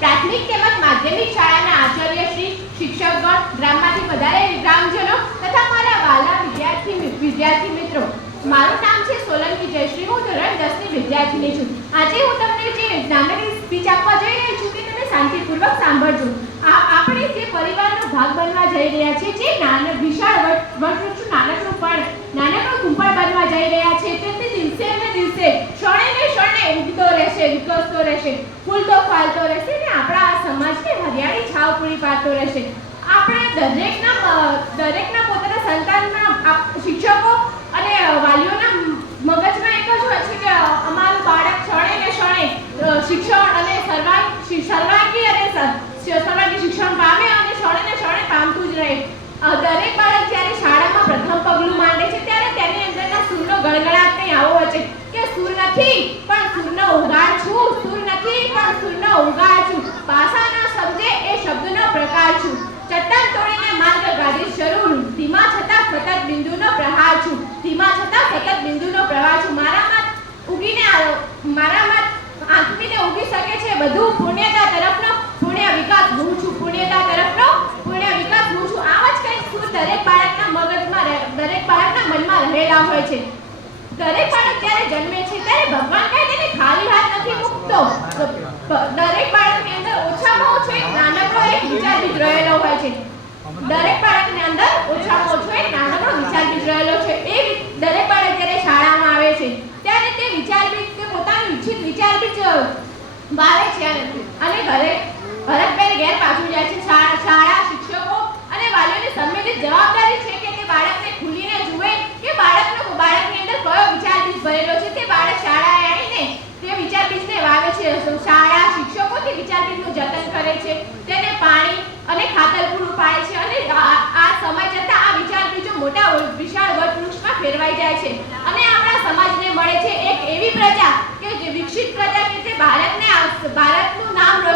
પ્રાથમિક તેમજ માધ્યમિક શાળાના આચાર્યશ્રી, શિક્ષકગણ, ગ્રામમાંથી પધારેલા ગ્રામજનો તથા મારા વાલા વિદ્યાર્થી મિત્રો, મારું નામ છે સોલંકી જયશ્રી. હું ધોરણ 10 ની વિદ્યાર્થીની છું. આજે હું તમને જે નાનકડી સ્પીચ આપવા જઈ રહી છું તે તમે શાંતિપૂર્વક સાંભળજો. આપણે જે પરિવારનો ભાગ બનવા જઈ રહ્યા છે, જે વિશાળ વટવૃક્ષનું નાનકડું કુંપળ બનવા જઈ રહ્યા છે, તે દિવસે ને દિવસે ક્ષણે ને ક્ષણે ઉગતો રહેશે, વિકસતો રહેશે, ફૂલતો ફાલતો રહેશે અને આપણા આ સમાજને હરિયાળી છાવ પૂરી પાડતો રહેશે. આપણે દરેકના પોતાના સંતાનના શિક્ષકો અને વાલીઓના મગજમાં એક જ હોય છે કે અમારું બાળક ક્ષણે ને ક્ષણે શિક્ષણ અને સર્વાંગી શિક્ષણ પામે અને ક્ષણે ને ક્ષણે પામતું જ રહે. દરેક બાળક જ્યારે શાળામાં પ્રથમ પગલું માંડે છે ત્યારે તેની અંદરના સૂરનો ગળગળાટ કંઈ આવો હોય છે કે સૂર નથી પણ સૂરનો ઉગાર છું, સૂર નથી પણ સૂરનો ઉગાર છું, ભાષા ન સમજે એ શબ્દનો પ્રકાર છું, ચટ્ટાન તોડીને માર્ગ ગાડી શરૂ, ધીમા છતાં સતત બિંદુનો પ્રહાર છું, ધીમા છતાં સતત બિંદુનો પ્રહાર છું. મારામાં આંખમીને ઉગી શકે છે બધું પુણ્યતા તરફનો પુણ્ય વિકાસ હું છું, પુણ્યતા તરફનો પુણ્ય વિકાસ હું છું. આવા જ કંઈક સૂર દરેક બાળકના મગજમાં, દરેક બાળકના મનમાં રહેલા હોય છે. દરેક બાળક જ્યારે જન્મે છે ત્યારે ભગવાન કહે તેને ખાલી હાથ નથી મૂકતો. દરેક બાળકની અંદર ઓછામાં ઓછો એક નાનકડો એક વિચાર બીજ રહેલો હોય છે. દરેક બાળકની અંદર ઓછામાં ઓછો એક નાનકડો વિચાર બીજ રહેલો છે. એ દરેક બાળક જ્યારે શાળામાં આવે છે ત્યારે તે વિચાર બીજ, તે પોતાનું ઈચ્છિત વિચાર બીજ વાવે છે અને ઘરે ઘેર પાછું જાય છે. શાળા, શિક્ષકો અને વાલીઓની સંમેલિત જવાબદારી છે કે તે બાળકને ખુલીને જુએ કે બાળકની અંદર કયો વિચાર બીજ ભરેલો છે. તે બાળક શાળાએ આવીને તે વિચાર બીજને વાવે છે. શાળા, શિક્ષકો તે વિચાર બીજનું જતન કરે છે, તેને પાણી અને ખાતર પૂરું પાડે છે અને આ સમય જતાં આ વિચાર બીજો મોટા વિશાળ વટવૃક્ષમાં ફેરવાઈ જાય છે અને આપણા સમાજને મળે છે એક એવી પ્રજા કે જે વિકસિત પ્રજા કે તે ભારતનું નામ રોશન